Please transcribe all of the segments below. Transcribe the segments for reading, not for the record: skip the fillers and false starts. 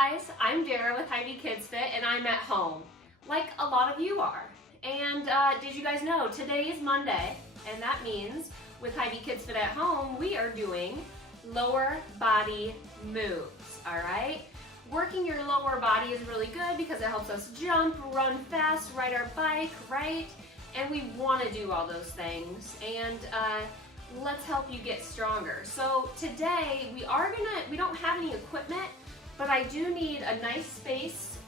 guys, I'm Dara with KidsFit and I'm at home, like a lot of you are. And did you guys know today is Monday, and that means with KidsFit at home, we are doing lower body moves, all right? Working your lower body is really good because it helps us jump, run fast, ride our bike, right? And we want to do all those things, and let's help you get stronger. So today we don't have any equipment, but I do need a nice space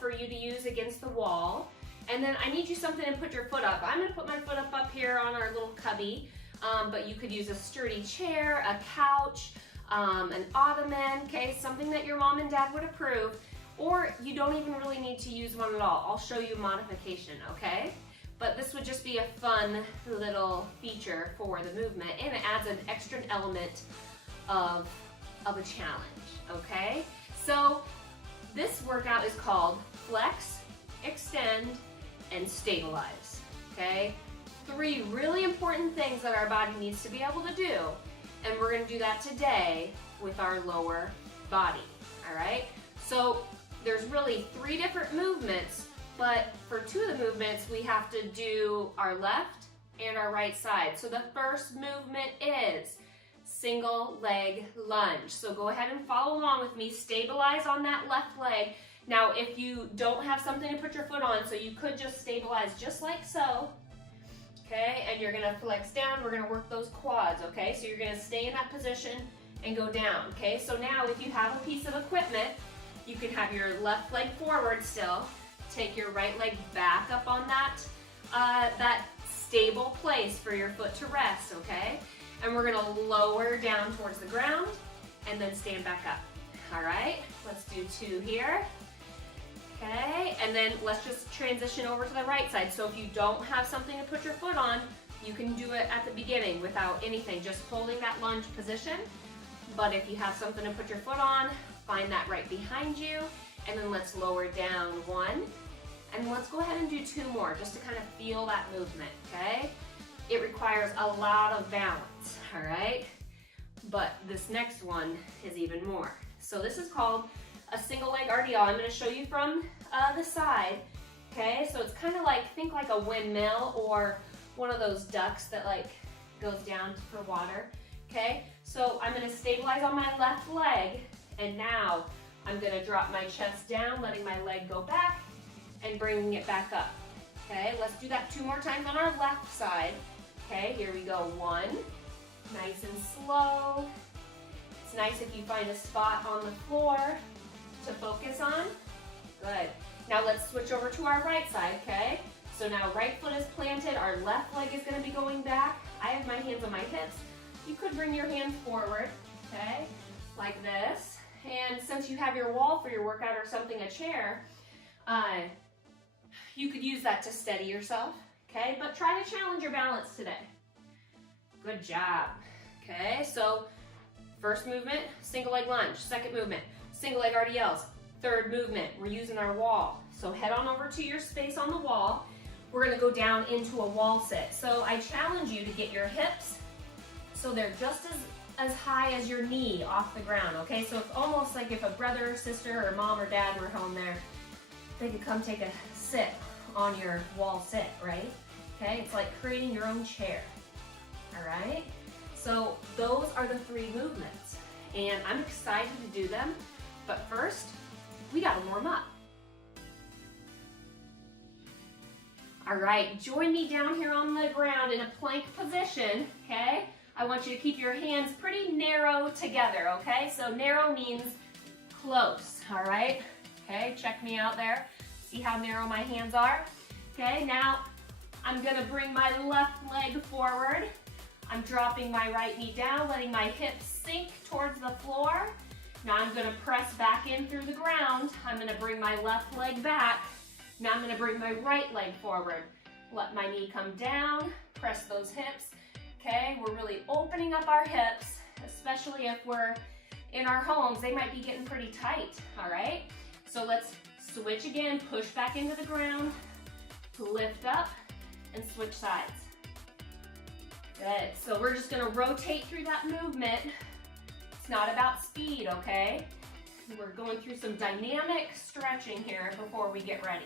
for you to use against the wall. And then I need you something to put your foot up. I'm gonna put my foot up here on our little cubby, but you could use a sturdy chair, a couch, an ottoman, okay? Something that your mom and dad would approve, or you don't even really need to use one at all. I'll show you a modification, okay? But this would just be a fun little feature for the movement, and it adds an extra element of a challenge, okay? So this workout is called Flex, Extend, and Stabilize, okay? 3 really important things that our body needs to be able to do, and we're gonna do that today with our lower body, all right? So there's really 3 different movements, but for 2 of the movements, we have to do our left and our right side. So the first movement is single leg lunge. So go ahead and follow along with me. Stabilize on that left leg. Now, if you don't have something to put your foot on, so you could just stabilize just like so, okay? And you're gonna flex down. We're gonna work those quads, okay? So you're gonna stay in that position and go down, okay? So now if you have a piece of equipment, you can have your left leg forward still. Take your right leg back up on that stable place for your foot to rest, okay? And we're gonna lower down towards the ground and then stand back up. All right, let's do 2 here. Okay, and then let's just transition over to the right side. So if you don't have something to put your foot on, you can do it at the beginning without anything, just holding that lunge position. But if you have something to put your foot on, find that right behind you, and then let's lower down 1. And let's go ahead and do 2 more just to kind of feel that movement, okay? It requires a lot of balance, all right? But this next one is even more. So this is called a single leg RDL. I'm gonna show you from the side, okay? So it's kind of like, think like a windmill or one of those ducks that like goes down for water, okay? So I'm gonna stabilize on my left leg, and now I'm gonna drop my chest down, letting my leg go back, and bringing it back up, okay? Let's do that 2 more times on our left side. Okay, here we go. 1, nice and slow. It's nice if you find a spot on the floor to focus on. Good. Now let's switch over to our right side, okay? So now right foot is planted, our left leg is gonna be going back. I have my hands on my hips. You could bring your hands forward, okay? Like this. And since you have your wall for your workout or something, a chair, you could use that to steady yourself, okay? But try to challenge your balance today. Good job, okay? So first movement, single leg lunge. Second movement, single leg RDLs. Third movement, we're using our wall. So head on over to your space on the wall. We're gonna go down into a wall sit. So I challenge you to get your hips so they're just as high as your knee off the ground, okay? So it's almost like if a brother or sister or mom or dad were home there, they could come take a sit on your wall sit, right? Okay, it's like creating your own chair, all right? So those are the 3 movements, and I'm excited to do them, but first, we gotta warm up. All right, join me down here on the ground in a plank position, okay? I want you to keep your hands pretty narrow together, okay? So narrow means close, all right? Okay, check me out there. See how narrow my hands are? Okay, now I'm gonna bring my left leg forward. I'm dropping my right knee down, letting my hips sink towards the floor. Now I'm gonna press back in through the ground. I'm gonna bring my left leg back. Now I'm gonna bring my right leg forward. Let my knee come down, press those hips. Okay, we're really opening up our hips, especially if we're in our homes. They might be getting pretty tight, all right? So let's switch again, push back into the ground, lift up, and switch sides. Good, so we're just gonna rotate through that movement. It's not about speed, okay? We're going through some dynamic stretching here before we get ready.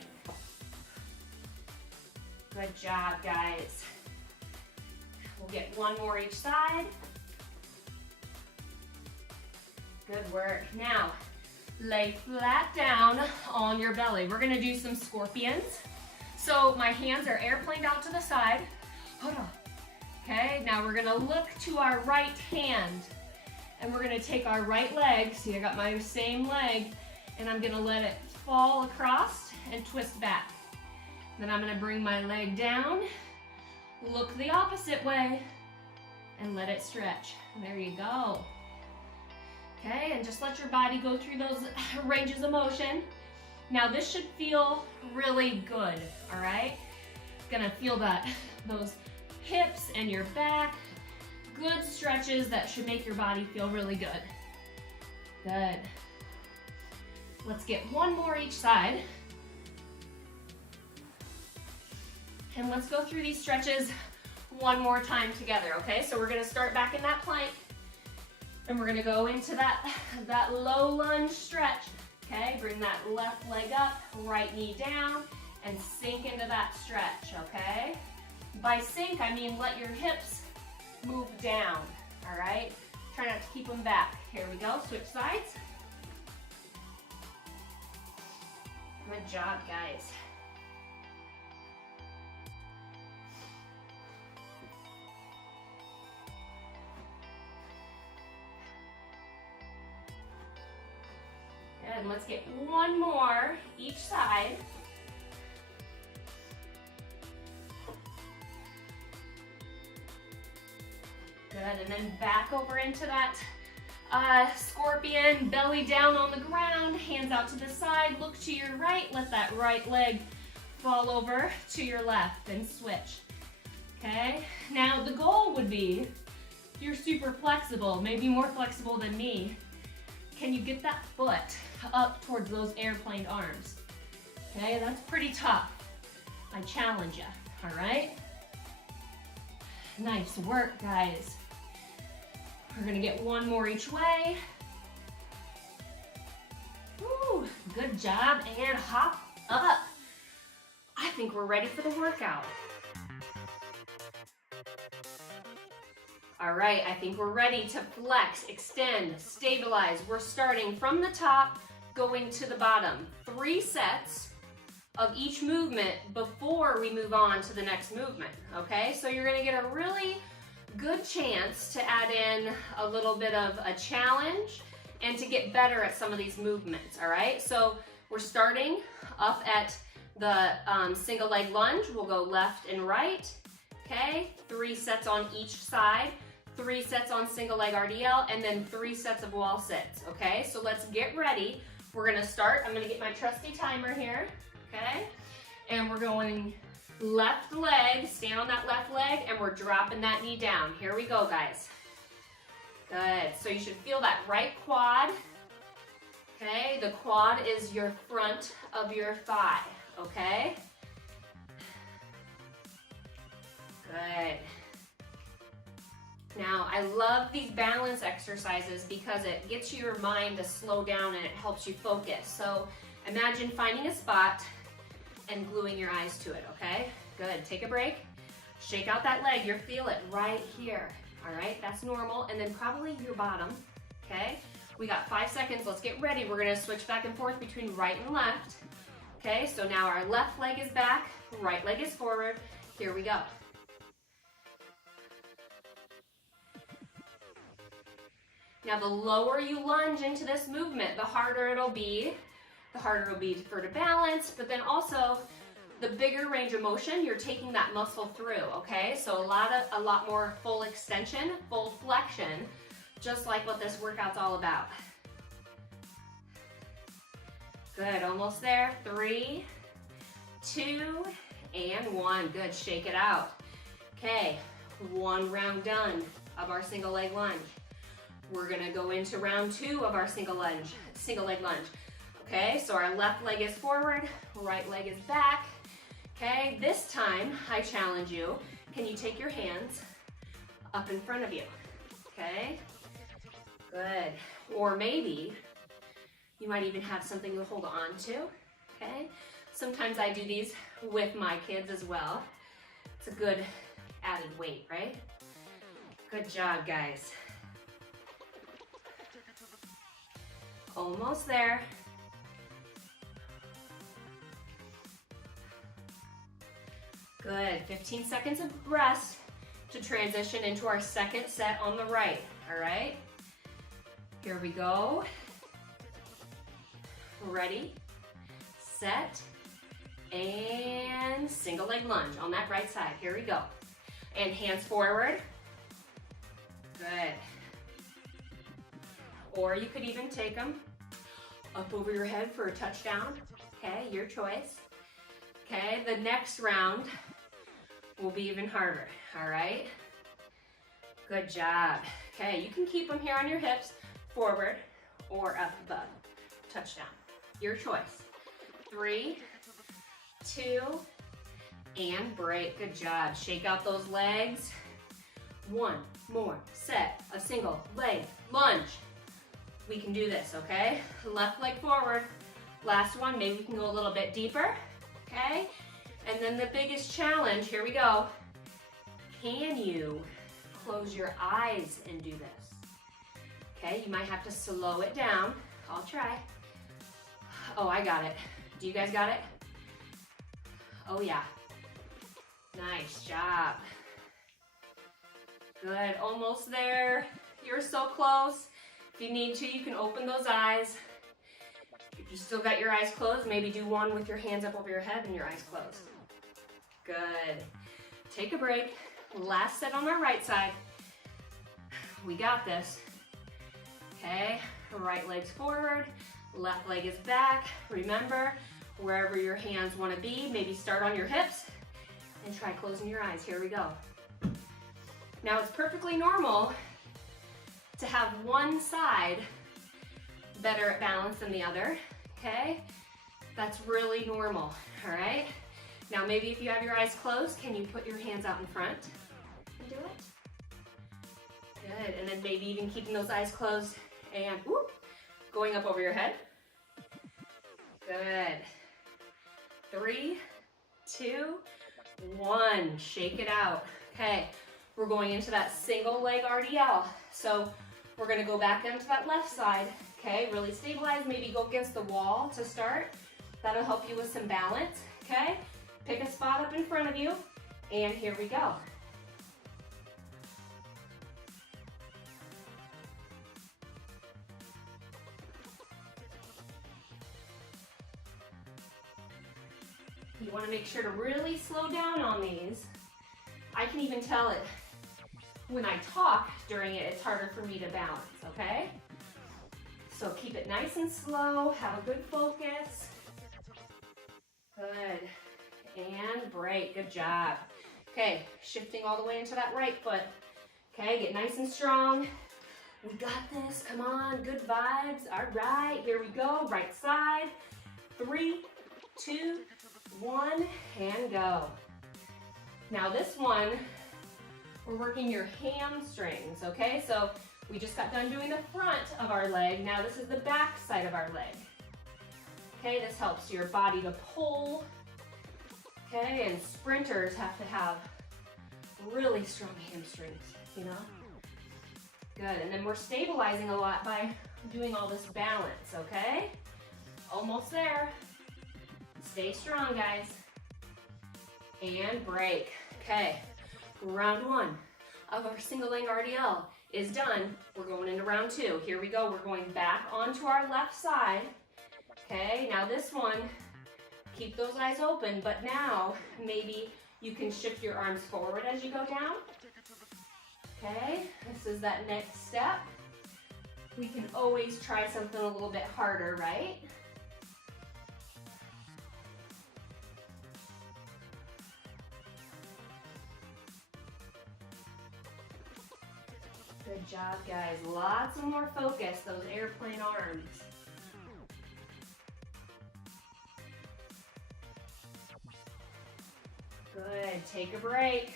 Good job, guys. We'll get one more each side. Good work. Now, lay flat down on your belly. We're gonna do some scorpions. So my hands are airplaned out to the side. Hold on. Okay, now we're gonna look to our right hand and we're gonna take our right leg, see I got my same leg, and I'm gonna let it fall across and twist back. Then I'm gonna bring my leg down, look the opposite way, and let it stretch. There you go. Okay, and just let your body go through those ranges of motion. Now this should feel really good, all right? Gonna feel those hips and your back. Good stretches that should make your body feel really good. Good. Let's get one more each side. And let's go through these stretches one more time together, okay? So we're gonna start back in that plank and we're gonna go into that low lunge stretch, okay? Bring that left leg up, right knee down, and sink into that stretch, okay? By sink, I mean let your hips move down, all right? Try not to keep them back. Here we go, switch sides. Good job, guys. And let's get one more each side. Good, and then back over into that scorpion, belly down on the ground, hands out to the side, look to your right, let that right leg fall over to your left and switch. Okay, now the goal would be, if you're super flexible, maybe more flexible than me, can you get that foot up towards those airplane arms? Okay, that's pretty tough. I challenge you, all right? Nice work, guys. We're gonna get one more each way. Woo, good job, and hop up. I think we're ready for the workout. All right, I think we're ready to flex, extend, stabilize. We're starting from the top, going to the bottom. 3 sets of each movement before we move on to the next movement, okay? So you're gonna get a really good chance to add in a little bit of a challenge and to get better at some of these movements, all right? So we're starting up at the single leg lunge. We'll go left and right, okay? 3 sets on each side, 3 sets on single leg RDL, and then 3 sets of wall sits, okay? So let's get ready. We're gonna start, I'm gonna get my trusty timer here, okay? And we're going left leg, stand on that left leg, and we're dropping that knee down. Here we go, guys. Good, so you should feel that right quad, okay? The quad is your front of your thigh, okay? Good. Now, I love these balance exercises because it gets your mind to slow down and it helps you focus. So imagine finding a spot and gluing your eyes to it, okay? Good, take a break. Shake out that leg, you'll feel it right here, all right? That's normal, and then probably your bottom, okay? We got 5 seconds, let's get ready. We're gonna switch back and forth between right and left, okay? So now our left leg is back, right leg is forward. Here we go. Now the lower you lunge into this movement, the harder it'll be. The harder it'll be for to balance, but then also the bigger range of motion, you're taking that muscle through, okay? So a lot more full extension, full flexion, just like what this workout's all about. Good, almost there. 3, 2, and 1. Good, shake it out. Okay, 1 round done of our single leg lunge. We're gonna go into round 2 of our single leg lunge. Okay, so our left leg is forward, right leg is back. Okay, this time I challenge you, can you take your hands up in front of you? Okay, good. Or maybe You might even have something to hold on to, okay? Sometimes I do these with my kids as well. It's a good added weight, right? Good job, guys. Almost there. Good, 15 seconds of rest to transition into our second set on the right, all right? Here we go. Ready, set, and single leg lunge on that right side. Here we go. And hands forward. Good. Or you could even take them up over your head for a touchdown. Okay, your choice. Okay, the next round will be even harder, all right? Good job. Okay, you can keep them here on your hips, forward or up above. Touchdown, your choice. 3, 2, and break. Good job. Shake out those legs. One more set of single leg lunge. We can do this, okay? Left leg forward. Last one, maybe we can go a little bit deeper, okay? And then the biggest challenge, here we go. Can you close your eyes and do this? Okay, you might have to slow it down. I'll try. Oh, I got it. Do you guys got it? Oh yeah. Nice job. Good, almost there. You're so close. If you need to, you can open those eyes. If you still got your eyes closed, maybe do one with your hands up over your head and your eyes closed. Good. Take a break. Last set on our right side. We got this. Okay, right leg's forward, left leg is back. Remember, wherever your hands want to be, maybe start on your hips and try closing your eyes. Here we go. Now it's perfectly normal to have one side better at balance than the other, okay? That's really normal, all right? Now maybe if you have your eyes closed, can you put your hands out in front and do it? Good, and then maybe even keeping those eyes closed and whoop, going up over your head. Good. 3, 2, 1, shake it out. Okay, we're going into that single leg RDL. So we're gonna go back into that left side, okay? Really stabilize, maybe go against the wall to start. That'll help you with some balance, okay? Pick a spot up in front of you, and here we go. You want to make sure to really slow down on these. I can even tell it when I talk during it, it's harder for me to balance, okay? So keep it nice and slow, have a good focus. Good, and break, good job. Okay, shifting all the way into that right foot. Okay, get nice and strong. We got this, come on, good vibes. All right, here we go, right side. 3, 2, 1, and go. Now this one, we're working your hamstrings, okay? So we just got done doing the front of our leg. Now this is the back side of our leg. Okay, this helps your body to pull. Okay, and sprinters have to have really strong hamstrings, you know? Good, and then we're stabilizing a lot by doing all this balance, okay? Almost there. Stay strong, guys. And break. Okay, round 1 of our single leg RDL is done. We're going into round 2. Here we go. We're going back onto our left side. Okay, now this one, keep those eyes open, but now maybe you can shift your arms forward as you go down. Okay, this is that next step. We can always try something a little bit harder, right? Good job, guys. Lots of more focus, those airplane arms. Good, take a break.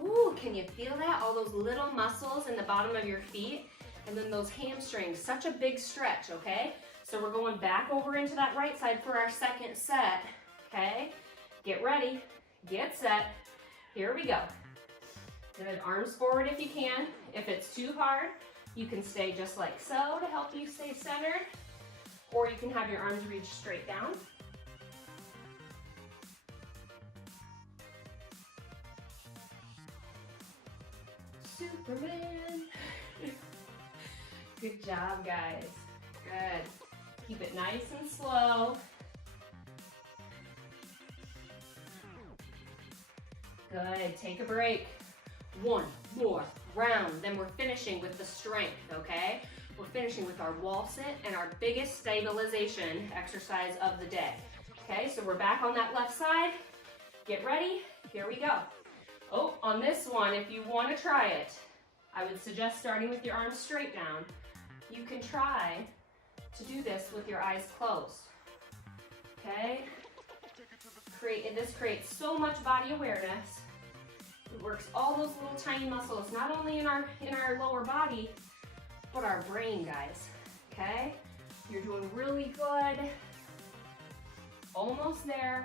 Ooh, can you feel that? All those little muscles in the bottom of your feet, and then those hamstrings, such a big stretch, okay? So we're going back over into that right side for our second set, okay? Get ready, get set, here we go. Good, arms forward if you can. If it's too hard, you can stay just like so to help you stay centered, or you can have your arms reach straight down. Superman. Good job, guys. Good. Keep it nice and slow. Good, take a break. One more round, then we're finishing with the strength, okay? We're finishing with our wall sit and our biggest stabilization exercise of the day. Okay, so we're back on that left side. Get ready, here we go. Oh, on this one, if you want to try it, I would suggest starting with your arms straight down. You can try to do this with your eyes closed, okay? This creates so much body awareness. It works all those little tiny muscles, not only in our lower body, but our brain, guys, okay? You're doing really good. Almost there.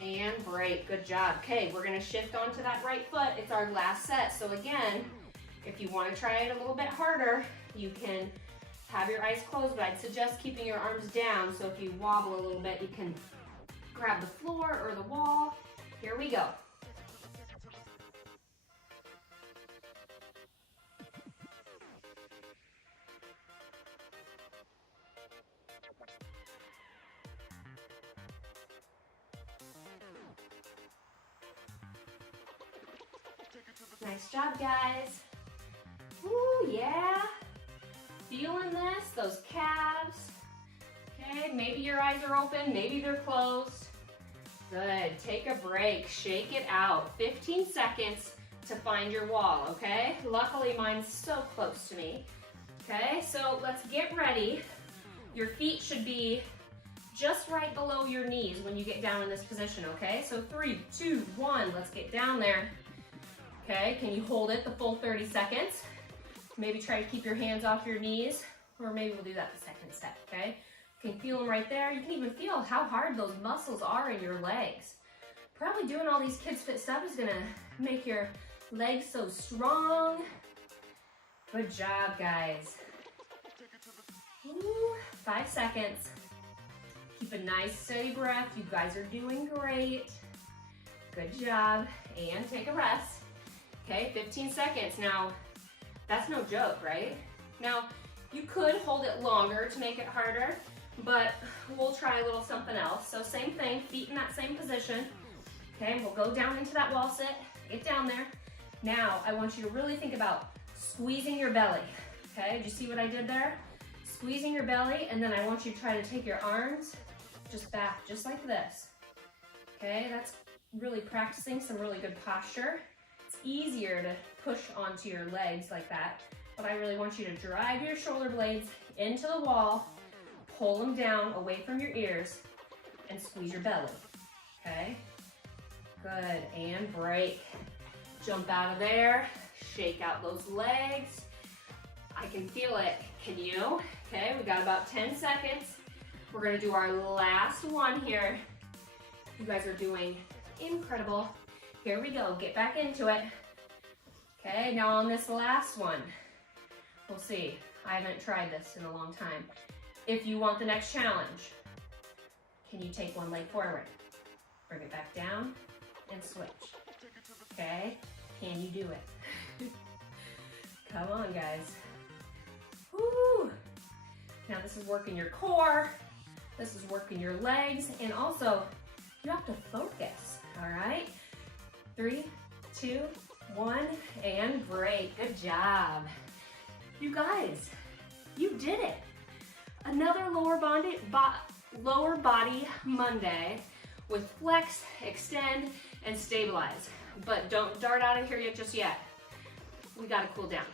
And break, good job. Okay, we're gonna shift onto that right foot. It's our last set. So again, if you wanna try it a little bit harder, you can have your eyes closed, but I'd suggest keeping your arms down. So if you wobble a little bit, you can grab the floor or the wall. Here we go. Nice job, guys. Ooh, yeah. Feeling this, those calves. Okay, maybe your eyes are open, maybe they're closed. Good, take a break, shake it out. 15 seconds to find your wall, okay? Luckily, mine's so close to me. Okay, so let's get ready. Your feet should be just right below your knees when you get down in this position, okay? So 3, 2, 1, let's get down there. Okay, can you hold it the full 30 seconds? Maybe try to keep your hands off your knees, or maybe we'll do that the second set, okay? You can feel them right there. You can even feel how hard those muscles are in your legs. Probably doing all these KidsFit stuff is gonna make your legs so strong. Good job, guys. Ooh, 5 seconds. Keep a nice steady breath. You guys are doing great. Good job, and take a rest. Okay, 15 seconds. Now, that's no joke, right? Now, you could hold it longer to make it harder, but we'll try a little something else. So same thing, feet in that same position. Okay, we'll go down into that wall sit, get down there. Now, I want you to really think about squeezing your belly. Okay, did you see what I did there? Squeezing your belly, and then I want you to try to take your arms just back, just like this. Okay, that's really practicing some really good posture. Easier to push onto your legs like that, but I really want you to drive your shoulder blades into the wall, pull them down away from your ears, and squeeze your belly, okay? Good, and break. Jump out of there, shake out those legs. I can feel it, can you? Okay, we got about 10 seconds. We're gonna do our last one here. You guys are doing incredible. Here we go, get back into it. Okay, now on this last one, we'll see. I haven't tried this in a long time. If you want the next challenge, can you take one leg forward? Bring it back down and switch. Okay, can you do it? Come on, guys. Woo! Now this is working your core, this is working your legs, and also you have to focus, all right? 3, 2, 1, and break. Good job. You guys, you did it. Another lower body Monday with flex, extend, and stabilize. But don't dart out of here yet just yet. We gotta cool down.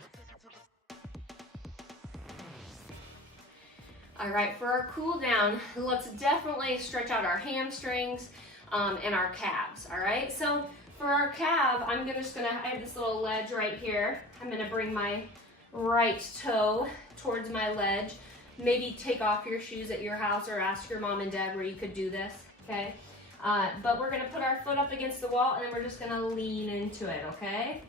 All right, for our cool down, let's definitely stretch out our hamstrings and our calves, all right? So for our calf, I have this little ledge right here. I'm gonna bring my right toe towards my ledge, maybe take off your shoes at your house or ask your mom and dad where you could do this, okay? But we're gonna put our foot up against the wall and then we're just gonna lean into it, okay?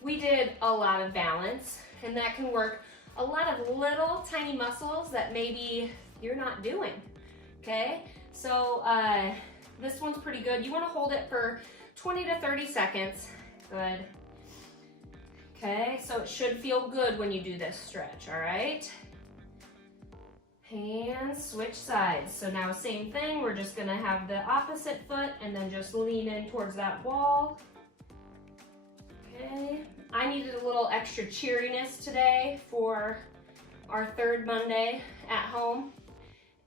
We did a lot of balance, and that can work a lot of little tiny muscles that maybe you're not doing, okay? So this one's pretty good. You wanna hold it for 20 to 30 seconds. Good. Okay, so it should feel good when you do this stretch, all right? And switch sides. So now same thing, we're just gonna have the opposite foot and then just lean in towards that wall. Okay, I needed a little extra cheeriness today for our third Monday at home.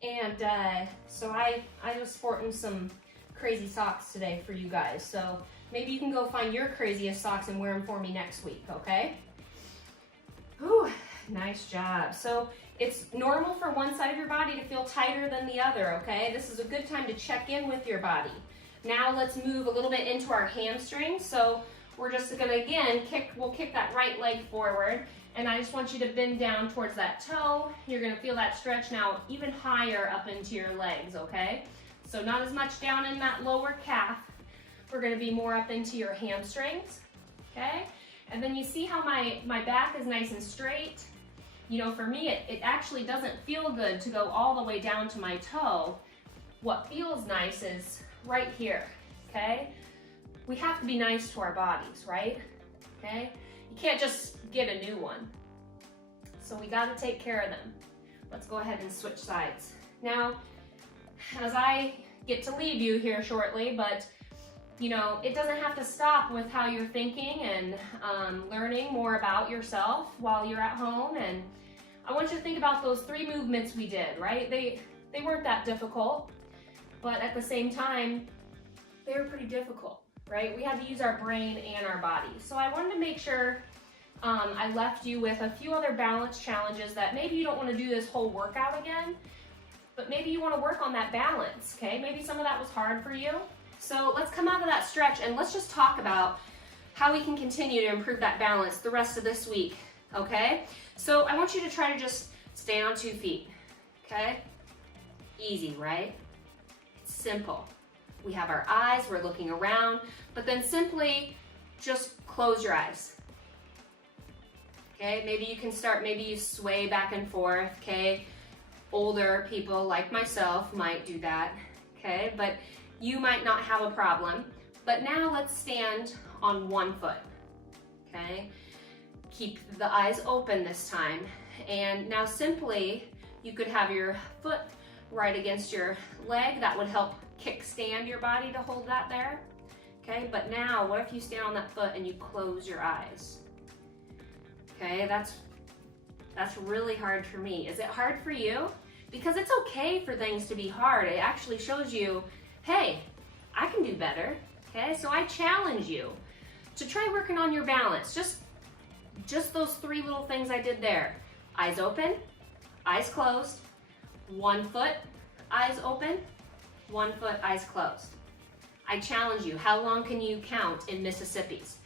And so I was sporting some crazy socks today for you guys. So maybe you can go find your craziest socks and wear them for me next week, okay? Whew, nice job. So it's normal for one side of your body to feel tighter than the other, okay? This is a good time to check in with your body. Now let's move a little bit into our hamstrings. So we're just gonna, again, we'll kick that right leg forward, and I just want you to bend down towards that toe. You're gonna feel that stretch now even higher up into your legs, okay? So not as much down in that lower calf. We're gonna be more up into your hamstrings, okay? And then you see how my back is nice and straight? You know, for me, it actually doesn't feel good to go all the way down to my toe. What feels nice is right here, okay? We have to be nice to our bodies, right? Okay? You can't just get a new one. So we gotta take care of them. Let's go ahead and switch sides. Now, as I get to leave you here shortly, but you know, it doesn't have to stop with how you're thinking and learning more about yourself while you're at home. And I want you to think about those 3 movements we did, right? They weren't that difficult, but at the same time, they were pretty difficult, right? We had to use our brain and our body. So I wanted to make sure I left you with a few other balance challenges that maybe you don't want to do this whole workout again, but maybe you want to work on that balance, okay? Maybe some of that was hard for you. So let's come out of that stretch and let's just talk about how we can continue to improve that balance the rest of this week, okay? So I want you to try to just stay on 2 feet, okay? Easy, right? It's simple. We have our eyes, we're looking around, but then simply just close your eyes. Okay, maybe you can start, maybe you sway back and forth, okay? Older people like myself might do that, okay? But you might not have a problem. But now let's stand on 1 foot, okay? Keep the eyes open this time. And now simply, you could have your foot right against your leg. That would help kickstand your body to hold that there, okay? But now, what if you stand on that foot and you close your eyes? Okay, that's really hard for me. Is it hard for you? Because it's okay for things to be hard. It actually shows you, hey, I can do better, okay? So I challenge you to try working on your balance. Just those 3 little things I did there. Eyes open, eyes closed, 1 foot, eyes open, 1 foot, eyes closed. I challenge you, how long can you count in Mississippi's?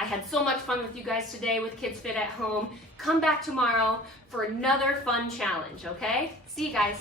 I had so much fun with you guys today with KidsFit at Home. Come back tomorrow for another fun challenge, okay? See you guys.